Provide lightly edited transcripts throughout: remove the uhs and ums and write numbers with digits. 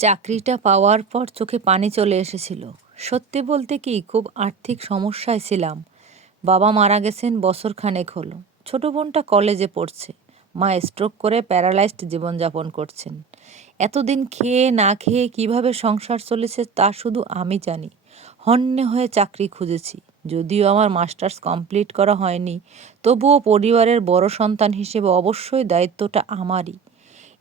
চাকরিটা পাওয়ার পর চোখে পানি চলে এসেছিল। সত্যি বলতে কি, খুব আর্থিক সমস্যায় ছিলাম। বাবা মারা গেছেন বছরখানেক হলো। ছোট বোনটা কলেজে পড়ছে। মা স্ট্রোক করে প্যারালাইজড জীবনযাপন করছেন। এতদিন খেয়ে না খেয়ে কিভাবে সংসার চলেছে তা শুধু আমি জানি। হন্যে হয়ে চাকরি খুঁজেছি। যদিও আমার মাস্টার্স কমপ্লিট করা হয়নি, তবুও পরিবারের বড় সন্তান হিসেবে অবশ্যই দায়িত্বটা আমারই।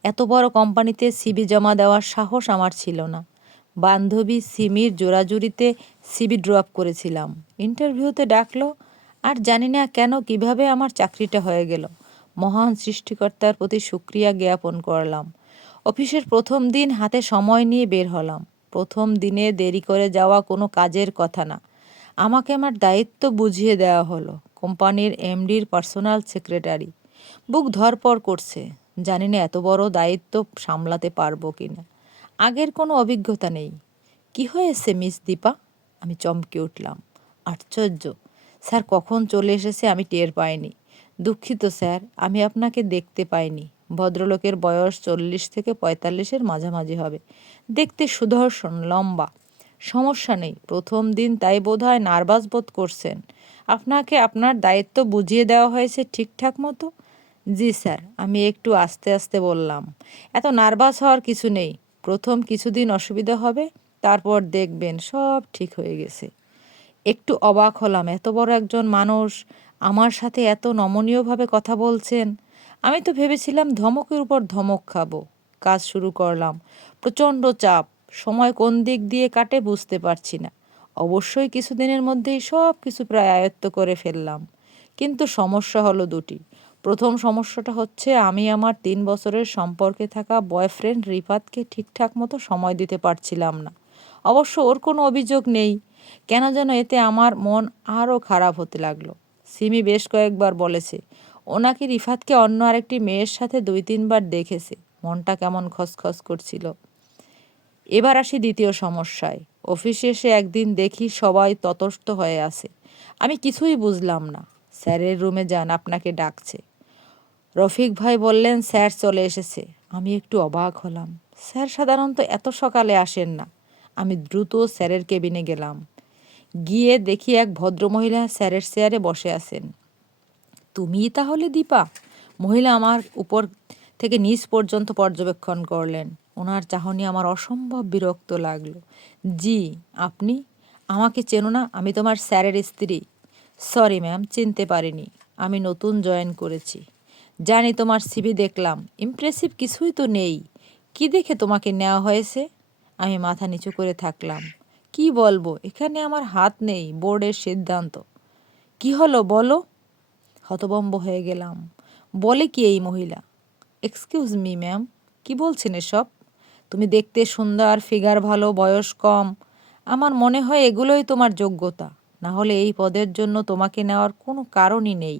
এত বড় কোম্পানিতে সিভি জমা দেওয়ার সাহস আমার ছিল না। বান্ধবী সিমির জোরাজুরিতে সিভি ড্রপ করেছিলাম। ইন্টারভিউতে ডাকলো, আর জানি না কেন কিভাবে আমার চাকরিটা হয়ে গেল। মহান সৃষ্টিকর্তার প্রতি শুকরিয়া জ্ঞাপন করলাম। অফিসের প্রথম দিন হাতে সময় নিয়ে বের হলাম। প্রথম দিনে দেরি করে যাওয়া কোনো কাজের কথা না। আমাকে আমার দায়িত্ব বুঝিয়ে দেওয়া হলো। কোম্পানির এমডির পার্সোনাল সেক্রেটারি। বুক ধড়ফড় করছে। জানি না এত বড় দায়িত্ব সামলাতে পারবো কিনা। আগের কোনো অভিজ্ঞতা নেই। কি হয়েছে মিস দীপা? আমি চমকে উঠলাম। আশ্চর্য! স্যার কখন চলে এসেছে আমি টের পাইনি। দুঃখিত স্যার, আমি আপনাকে দেখতে পাইনি। ভদ্রলোকের বয়স 40 থেকে 45-এর মাঝামাঝি হবে। দেখতে সুদর্শন, লম্বা। সমস্যা নেই, প্রথম দিন তাই বোধহয় নার্ভাস বোধ করছেন। আপনাকে আপনার দায়িত্ব বুঝিয়ে দেওয়া হয়েছে ঠিকঠাক মতো? জি স্যার, আমি একটু আস্তে আস্তে বললাম। এত নার্ভাস হওয়ার কিছু নেই। প্রথম কিছুদিন অসুবিধা হবে, তারপর দেখবেন সব ঠিক হয়ে গেছে। একটু অবাক হলাম, এত বড় একজন মানুষ আমার সাথে এত নমনীয়ভাবে কথা বলছেন। আমি তো ভেবেছিলাম ধমকের উপর ধমক খাবো। কাজ শুরু করলাম। প্রচণ্ড চাপ। সময় কোন দিক দিয়ে কাটে বুঝতে পারছি না। অবশ্যই কিছুদিনের মধ্যেই সব কিছু প্রায় আয়ত্ত করে ফেললাম। কিন্তু সমস্যা হলো দুটি। প্রথম সমস্যাটা হচ্ছে আমি আমার 3 বছরের সম্পর্কে থাকা বয়ফ্রেন্ড রিফাতকে ঠিকঠাক মতো সময় দিতে পারছিলাম না। অবশ্য ওর কোনো অভিযোগ নেই। কেন যেন এতে আমার মন আরও খারাপ হতে লাগলো। সিমি বেশ কয়েকবার বলেছে ও নাকি রিফাতকে অন্য আরেকটি মেয়ের সাথে 2-3 বার দেখেছে। মনটা কেমন খসখস করছিল। এবার আসি দ্বিতীয় সমস্যায়। অফিসে এসে একদিন দেখি সবাই ততস্থ হয়ে আছে। আমি কিছুই বুঝলাম না। স্যারের রুমে যান, আপনাকে ডাকছে। রফিক ভাই বললেন স্যার চলে এসেছে। আমি একটু অবাক হলাম। স্যার সাধারণত এত সকালে আসেন না। আমি দ্রুত স্যারের কেবিনে গেলাম। গিয়ে দেখি এক ভদ্রমহিলা স্যারের চেয়ারে বসে আছেন। তুমিই তাহলে দীপা? মহিলা আমার উপর থেকে নিচ পর্যন্ত পর্যবেক্ষণ করলেন। ওনার চাহনি আমার অসম্ভব বিরক্ত লাগলো। জি, আপনি? আমাকে চেনো না? আমি তোমার স্যারের স্ত্রী। সরি ম্যাম, চিনতে পারিনি। আমি নতুন জয়েন করেছি। জানি, তোমার সিভি দেখলাম। ইমপ্রেসিভ কিছুই তো নেই। কি দেখে তোমাকে নেওয়া হয়েছে? আমি মাথা নিচু করে থাকলাম। কি বলবো, এখানে আমার হাত নেই, বোর্ডের সিদ্ধান্ত। কি হলো বলো? হতভম্ব হয়ে গেলাম। বলে কি এই মহিলা? এক্সকিউজ মি ম্যাম, কি বলছেন এসব? তুমি দেখতে সুন্দর, ফিগার ভালো, বয়স কম। আমার মনে হয় এগুলোই তোমার যোগ্যতা। না হলে এই পদের জন্য তোমাকে নেওয়ার কোনো কারণই নেই।